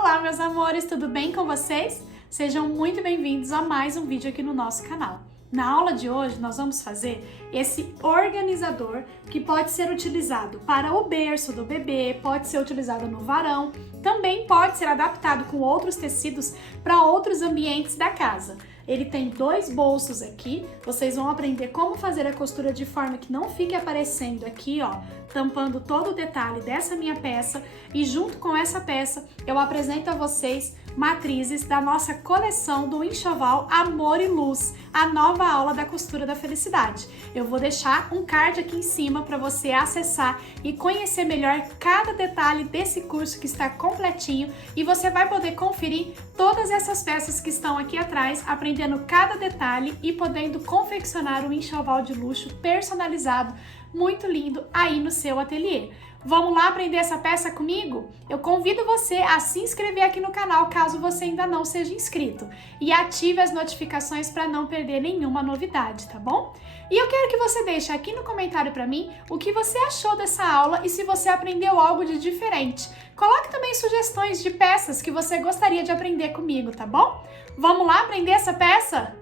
Olá, meus amores, tudo bem com vocês? Sejam muito bem-vindos a mais um vídeo aqui no nosso canal. Na aula de hoje, nós vamos fazer esse organizador que pode ser utilizado para o berço do bebê, pode ser utilizado no varão, também pode ser adaptado com outros tecidos para outros ambientes da casa. Ele tem dois bolsos aqui, vocês vão aprender como fazer a costura de forma que não fique aparecendo aqui, ó, tampando todo o detalhe dessa minha peça. E junto com essa peça, eu apresento a vocês matrizes da nossa coleção do enxoval Amor e Luz, a nova aula da costura da felicidade. Eu vou deixar um card aqui em cima para você acessar e conhecer melhor cada detalhe desse curso que está completinho, e você vai poder conferir todas essas peças que estão aqui atrás, aprendendo cada detalhe e podendo confeccionar um enxoval de luxo personalizado, muito lindo, aí no seu ateliê. Vamos lá aprender essa peça comigo? Eu convido você a se inscrever aqui no canal, caso você ainda não seja inscrito, e ative as notificações para não perder nenhuma novidade, tá bom? E eu quero que você deixe aqui no comentário para mim o que você achou dessa aula e se você aprendeu algo de diferente. Coloque também sugestões de peças que você gostaria de aprender comigo, tá bom? Vamos lá aprender essa peça?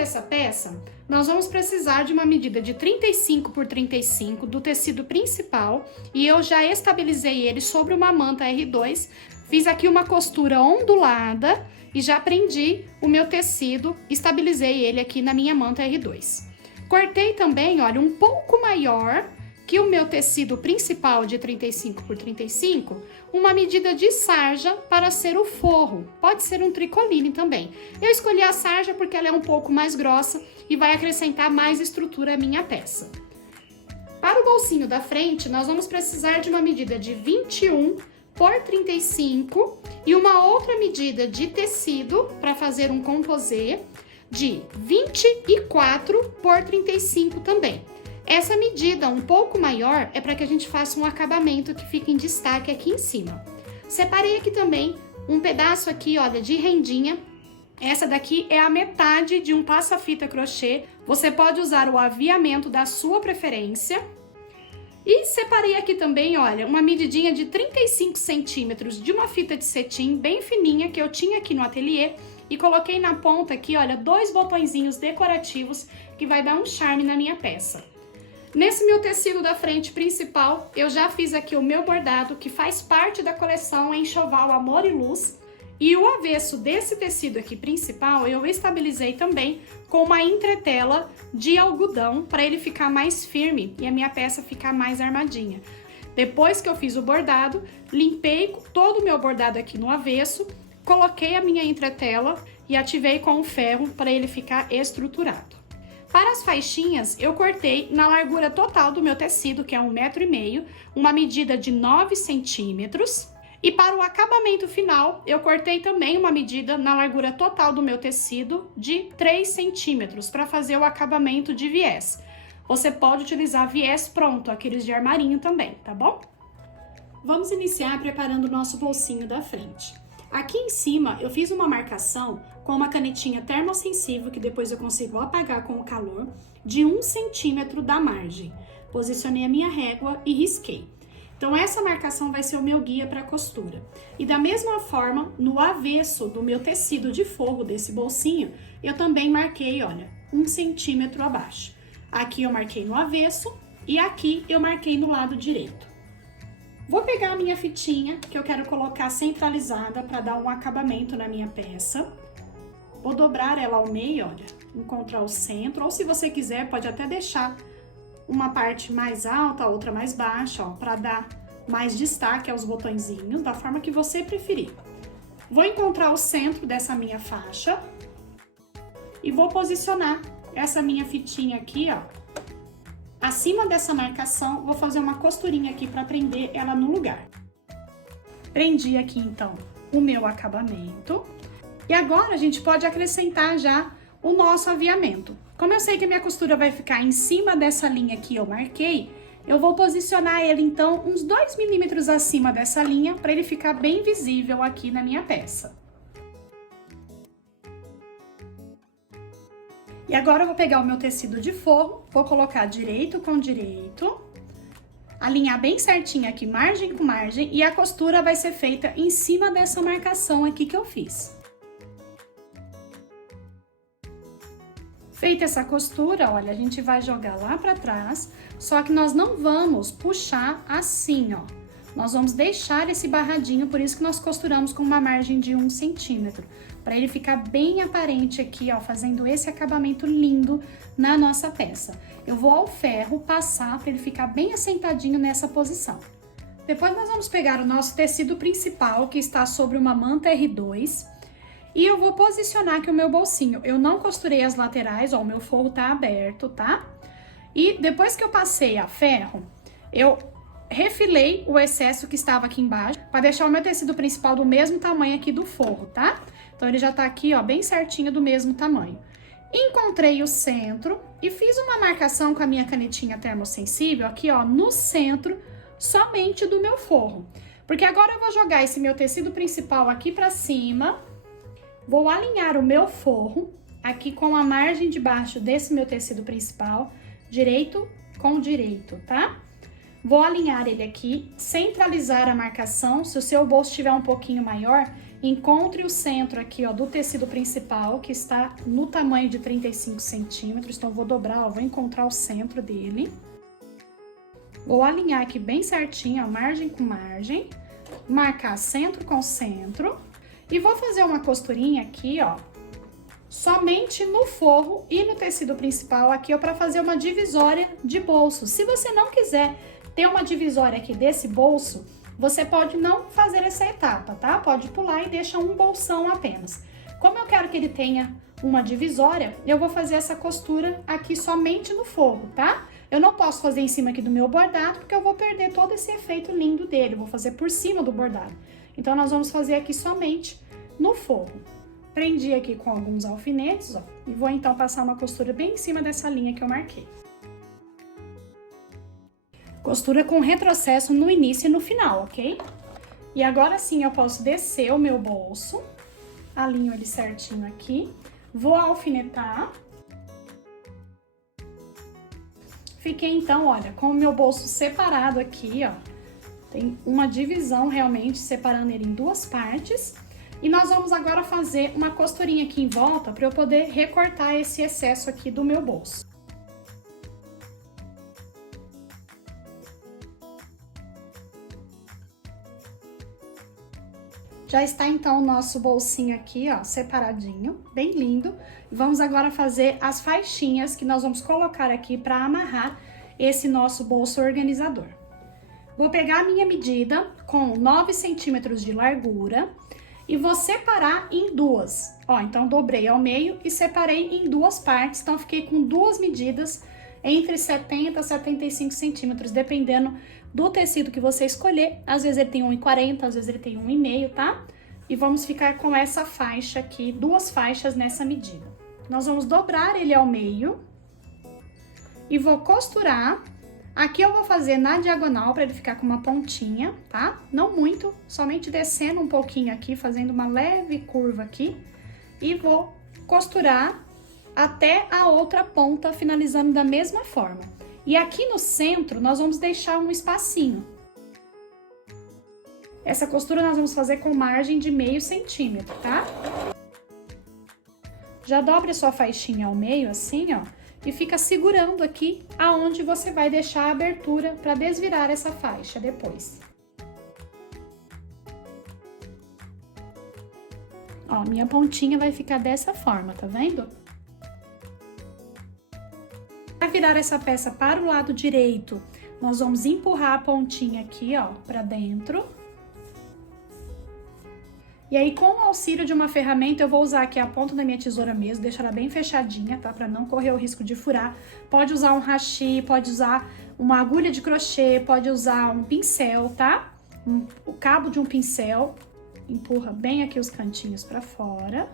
Essa peça, nós vamos precisar de uma medida de 35 por 35 do tecido principal, e eu já estabilizei ele sobre uma manta R2, fiz aqui uma costura ondulada e já prendi o meu tecido, estabilizei ele aqui na minha manta R2. Cortei também, olha, um pouco maior que o meu tecido principal de 35 por 35, uma medida de sarja para ser o forro. Pode ser um tricoline também. Eu escolhi a sarja porque ela é um pouco mais grossa e vai acrescentar mais estrutura à minha peça. Para o bolsinho da frente, nós vamos precisar de uma medida de 21 por 35 e uma outra medida de tecido para fazer um composê de 24 por 35 também. Essa medida um pouco maior é para que a gente faça um acabamento que fique em destaque aqui em cima. Separei aqui também um pedaço aqui, olha, de rendinha. Essa daqui é a metade de um passa-fita crochê. Você pode usar o aviamento da sua preferência. E separei aqui também, olha, uma medidinha de 35 centímetros de uma fita de cetim bem fininha que eu tinha aqui no ateliê. E coloquei na ponta aqui, olha, dois botõezinhos decorativos que vai dar um charme na minha peça. Nesse meu tecido da frente principal, eu já fiz aqui o meu bordado, que faz parte da coleção Enxoval Amor e Luz. E o avesso desse tecido aqui principal, eu estabilizei também com uma entretela de algodão, para ele ficar mais firme e a minha peça ficar mais armadinha. Depois que eu fiz o bordado, limpei todo o meu bordado aqui no avesso, coloquei a minha entretela e ativei com o ferro para ele ficar estruturado. Para as faixinhas, eu cortei na largura total do meu tecido, que é 1,5 m, uma medida de 9 centímetros. E para o acabamento final, eu cortei também uma medida na largura total do meu tecido de 3 centímetros, para fazer o acabamento de viés. Você pode utilizar viés pronto, aqueles de armarinho também, tá bom? Vamos iniciar preparando o nosso bolsinho da frente. Aqui em cima eu fiz uma marcação com uma canetinha termossensível, que depois eu consigo apagar com o calor, de 1 centímetro da margem. Posicionei a minha régua e risquei. Então essa marcação vai ser o meu guia para costura. E da mesma forma, no avesso do meu tecido de forro desse bolsinho, eu também marquei, olha, 1 centímetro abaixo. Aqui eu marquei no avesso e aqui eu marquei no lado direito. Vou pegar a minha fitinha, que eu quero colocar centralizada para dar um acabamento na minha peça. Vou dobrar ela ao meio, olha, encontrar o centro, ou se você quiser, pode até deixar uma parte mais alta, a outra mais baixa, ó, para dar mais destaque aos botõezinhos, da forma que você preferir. Vou encontrar o centro dessa minha faixa e vou posicionar essa minha fitinha aqui, ó, acima dessa marcação. Vou fazer uma costurinha aqui para prender ela no lugar. Prendi aqui, então, o meu acabamento. E agora a gente pode acrescentar já o nosso aviamento. Como eu sei que a minha costura vai ficar em cima dessa linha que eu marquei, eu vou posicionar ele, então, uns 2 milímetros acima dessa linha, para ele ficar bem visível aqui na minha peça. E agora eu vou pegar o meu tecido de forro, vou colocar direito com direito, alinhar bem certinho aqui, margem com margem, e a costura vai ser feita em cima dessa marcação aqui que eu fiz. Feita essa costura, olha, a gente vai jogar lá pra trás, só que nós não vamos puxar assim, ó. Nós vamos deixar esse barradinho, por isso que nós costuramos com uma margem de 1 centímetro, para ele ficar bem aparente aqui, ó, fazendo esse acabamento lindo na nossa peça. Eu vou ao ferro passar para ele ficar bem assentadinho nessa posição. Depois nós vamos pegar o nosso tecido principal, que está sobre uma manta R2, e eu vou posicionar aqui o meu bolsinho. Eu não costurei as laterais, ó, o meu forro tá aberto, tá? E depois que eu passei a ferro, eu refilei o excesso que estava aqui embaixo, para deixar o meu tecido principal do mesmo tamanho aqui do forro, tá? Então, ele já tá aqui, ó, bem certinho do mesmo tamanho. Encontrei o centro e fiz uma marcação com a minha canetinha termossensível aqui, ó, no centro, somente do meu forro. Porque agora eu vou jogar esse meu tecido principal aqui pra cima, vou alinhar o meu forro aqui com a margem de baixo desse meu tecido principal, direito com direito, tá? Vou alinhar ele aqui, centralizar a marcação. Se o seu bolso estiver um pouquinho maior, encontre o centro aqui, ó, do tecido principal, que está no tamanho de 35 centímetros. Então, vou dobrar, ó, vou encontrar o centro dele. Vou alinhar aqui bem certinho, ó, margem com margem, marcar centro com centro. E vou fazer uma costurinha aqui, ó, somente no forro e no tecido principal aqui, ó, para fazer uma divisória de bolso. Se você não quiser ter uma divisória aqui desse bolso, você pode não fazer essa etapa, tá? Pode pular e deixar um bolsão apenas. Como eu quero que ele tenha uma divisória, eu vou fazer essa costura aqui somente no forro, tá? Eu não posso fazer em cima aqui do meu bordado, porque eu vou perder todo esse efeito lindo dele. Eu vou fazer por cima do bordado. Então, nós vamos fazer aqui somente no forro. Prendi aqui com alguns alfinetes, ó, e vou então passar uma costura bem em cima dessa linha que eu marquei. Costura com retrocesso no início e no final, ok? E agora sim eu posso descer o meu bolso, alinho ele certinho aqui, vou alfinetar. Fiquei então, olha, com o meu bolso separado aqui, ó, tem uma divisão realmente separando ele em duas partes. E nós vamos agora fazer uma costurinha aqui em volta para eu poder recortar esse excesso aqui do meu bolso. Já está então o nosso bolsinho aqui, ó, separadinho, bem lindo. Vamos agora fazer as faixinhas que nós vamos colocar aqui para amarrar esse nosso bolso organizador. Vou pegar a minha medida com 9 centímetros de largura e vou separar em duas. Ó, então dobrei ao meio e separei em duas partes, então fiquei com duas medidas entre 70 a 75 centímetros, dependendo do tecido que você escolher. Às vezes ele tem 1,40, às vezes ele tem 1,5, tá? E vamos ficar com essa faixa aqui, duas faixas nessa medida. Nós vamos dobrar ele ao meio e vou costurar. Aqui eu vou fazer na diagonal para ele ficar com uma pontinha, tá? Não muito, somente descendo um pouquinho aqui, fazendo uma leve curva aqui. E vou costurar até a outra ponta, finalizando da mesma forma. E aqui no centro, nós vamos deixar um espacinho. Essa costura nós vamos fazer com margem de meio centímetro, tá? Já dobre a sua faixinha ao meio, assim, ó, e fica segurando aqui aonde você vai deixar a abertura para desvirar essa faixa depois. Ó, minha pontinha vai ficar dessa forma, tá vendo? Para virar essa peça para o lado direito, nós vamos empurrar a pontinha aqui, ó, para dentro. E aí, com o auxílio de uma ferramenta, eu vou usar aqui a ponta da minha tesoura mesmo, deixar ela bem fechadinha, tá? Para não correr o risco de furar. Pode usar um hashi, pode usar uma agulha de crochê, pode usar um pincel, tá? O cabo de um pincel. Empurra bem aqui os cantinhos para fora.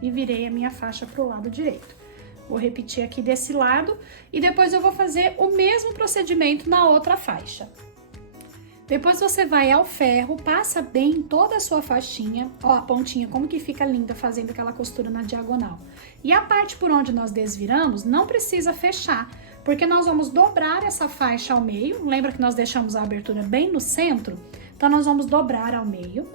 E virei a minha faixa pro lado direito. Vou repetir aqui desse lado e depois eu vou fazer o mesmo procedimento na outra faixa. Depois você vai ao ferro, passa bem toda a sua faixinha, ó a pontinha como que fica linda fazendo aquela costura na diagonal. E a parte por onde nós desviramos não precisa fechar, porque nós vamos dobrar essa faixa ao meio, lembra que nós deixamos a abertura bem no centro? Então nós vamos dobrar ao meio,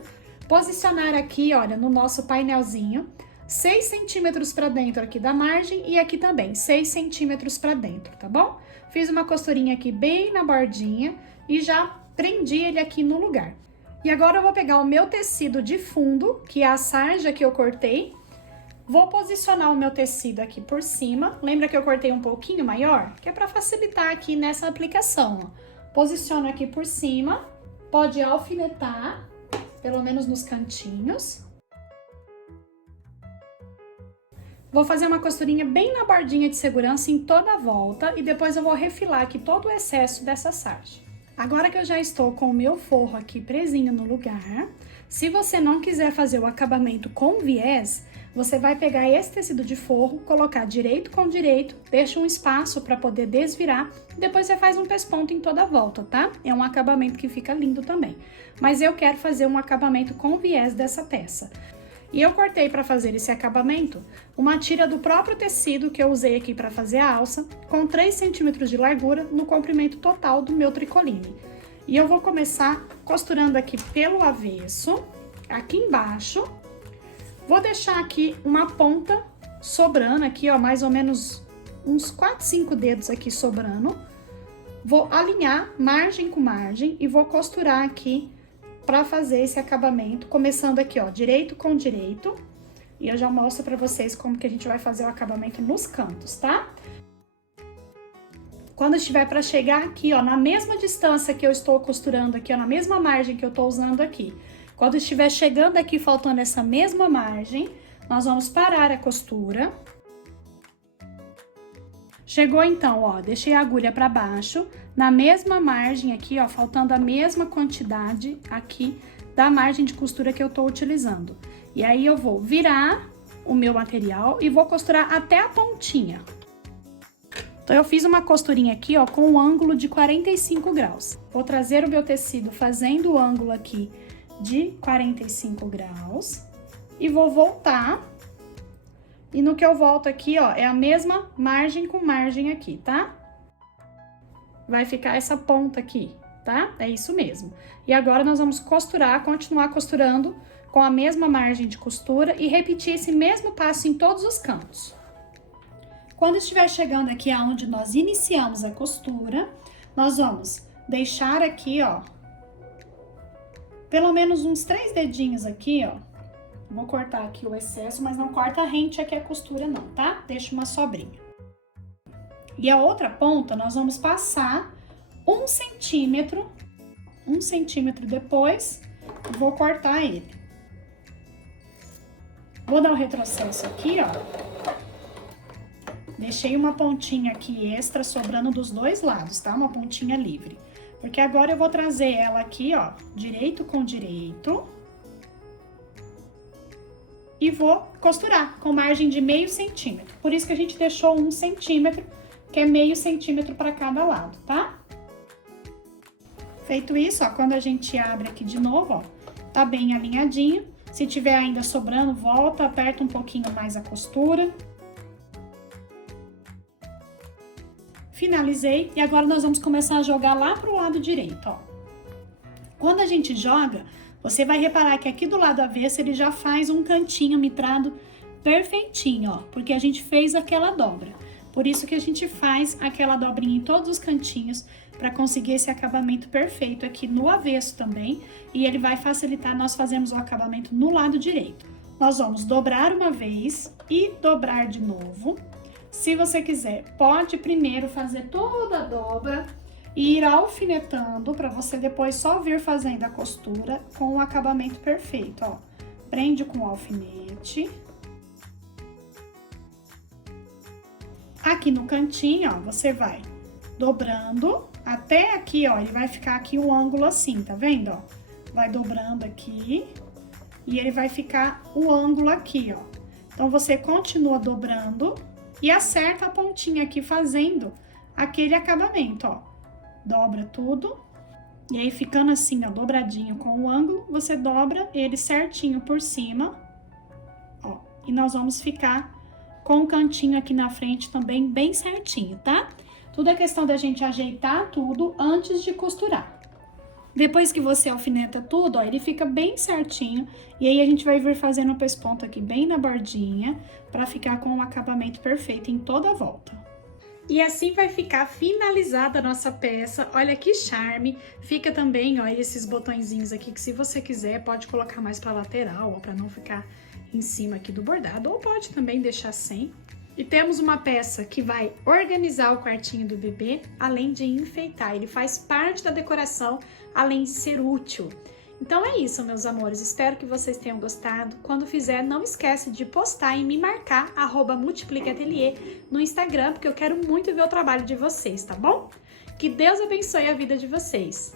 posicionar aqui, olha, no nosso painelzinho, 6 centímetros para dentro aqui da margem e aqui também, 6 centímetros para dentro, tá bom? Fiz uma costurinha aqui bem na bordinha e já prendi ele aqui no lugar. E agora eu vou pegar o meu tecido de fundo, que é a sarja que eu cortei, vou posicionar o meu tecido aqui por cima, lembra que eu cortei um pouquinho maior? Que é para facilitar aqui nessa aplicação, ó. Posiciono aqui por cima, pode alfinetar, pelo menos nos cantinhos. Vou fazer uma costurinha bem na bordinha de segurança em toda a volta e depois eu vou refilar aqui todo o excesso dessa sarja. Agora que eu já estou com o meu forro aqui presinho no lugar, se você não quiser fazer o acabamento com viés, você vai pegar esse tecido de forro, colocar direito com direito, deixa um espaço para poder desvirar, depois você faz um pesponto em toda a volta, tá? É um acabamento que fica lindo também. Mas eu quero fazer um acabamento com viés dessa peça. E eu cortei para fazer esse acabamento uma tira do próprio tecido que eu usei aqui para fazer a alça, com 3 centímetros de largura no comprimento total do meu tricoline. E eu vou começar costurando aqui pelo avesso, aqui embaixo. Vou deixar aqui uma ponta sobrando aqui, ó, mais ou menos uns 4, 5 dedos aqui sobrando. Vou alinhar margem com margem e vou costurar aqui para fazer esse acabamento, começando aqui, ó, direito com direito. E eu já mostro para vocês como que a gente vai fazer o acabamento nos cantos, tá? Quando estiver para chegar aqui, ó, na mesma distância que eu estou costurando aqui, ó, na mesma margem que eu tô usando aqui. Quando estiver chegando aqui, faltando essa mesma margem, nós vamos parar a costura. Chegou então, ó, deixei a agulha para baixo, na mesma margem aqui, ó, faltando a mesma quantidade aqui da margem de costura que eu tô utilizando. E aí eu vou virar o meu material e vou costurar até a pontinha. Então eu fiz uma costurinha aqui, ó, com um ângulo de 45 graus. Vou trazer o meu tecido fazendo o ângulo aqui de 45 graus e vou voltar. E no que eu volto aqui, ó, é a mesma margem com margem aqui, tá? Vai ficar essa ponta aqui, tá? É isso mesmo. E agora nós vamos costurar, continuar costurando com a mesma margem de costura e repetir esse mesmo passo em todos os cantos. Quando estiver chegando aqui aonde nós iniciamos a costura, nós vamos deixar aqui, ó, pelo menos uns 3 dedinhos aqui, ó. Vou cortar aqui o excesso, mas não corta rente aqui a costura não, tá? Deixa uma sobrinha. E a outra ponta, nós vamos passar 1 centímetro depois, vou cortar ele. Vou dar um retrocesso aqui, ó. Deixei uma pontinha aqui extra sobrando dos dois lados, tá? Uma pontinha livre. Porque agora eu vou trazer ela aqui, ó, direito com direito. E vou costurar com margem de meio centímetro. Por isso que a gente deixou 1 centímetro, que é meio centímetro para cada lado, tá? Feito isso, ó, quando a gente abre aqui de novo, ó, tá bem alinhadinho. Se tiver ainda sobrando, volta, aperta um pouquinho mais a costura. Finalizei e agora nós vamos começar a jogar lá pro lado direito, ó. Quando a gente joga, você vai reparar que aqui do lado avesso ele já faz um cantinho mitrado perfeitinho, ó, porque a gente fez aquela dobra. Por isso que a gente faz aquela dobrinha em todos os cantinhos para conseguir esse acabamento perfeito aqui no avesso também. E ele vai facilitar nós fazermos o acabamento no lado direito. Nós vamos dobrar uma vez e dobrar de novo. Se você quiser, pode primeiro fazer toda a dobra e ir alfinetando para você depois só vir fazendo a costura com o acabamento perfeito, ó. Prende com o alfinete. Aqui no cantinho, ó, você vai dobrando até aqui, ó, ele vai ficar aqui um ângulo assim, tá vendo, ó? Vai dobrando aqui e ele vai ficar o ângulo aqui, ó. Então, você continua dobrando e acerta a pontinha aqui fazendo aquele acabamento, ó. Dobra tudo E aí, ficando assim, ó, dobradinho com o ângulo, você dobra ele certinho por cima, ó. E nós vamos ficar com o cantinho aqui na frente também bem certinho, tá? Tudo é questão da gente ajeitar tudo antes de costurar. Depois que você alfineta tudo, ó, ele fica bem certinho. E aí, a gente vai vir fazendo o pesponto aqui bem na bordinha, pra ficar com um acabamento perfeito em toda a volta. E assim vai ficar finalizada a nossa peça. Olha que charme. Fica também, ó, esses botõezinhos aqui que, se você quiser, pode colocar mais pra lateral, ó, pra não ficar em cima aqui do bordado, ou pode também deixar sem. E temos uma peça que vai organizar o quartinho do bebê, além de enfeitar. Ele faz parte da decoração, além de ser útil. Então é isso, meus amores. Espero que vocês tenham gostado. Quando fizer, não esquece de postar e me marcar, @multipliqueatelier no Instagram, porque eu quero muito ver o trabalho de vocês, tá bom? Que Deus abençoe a vida de vocês.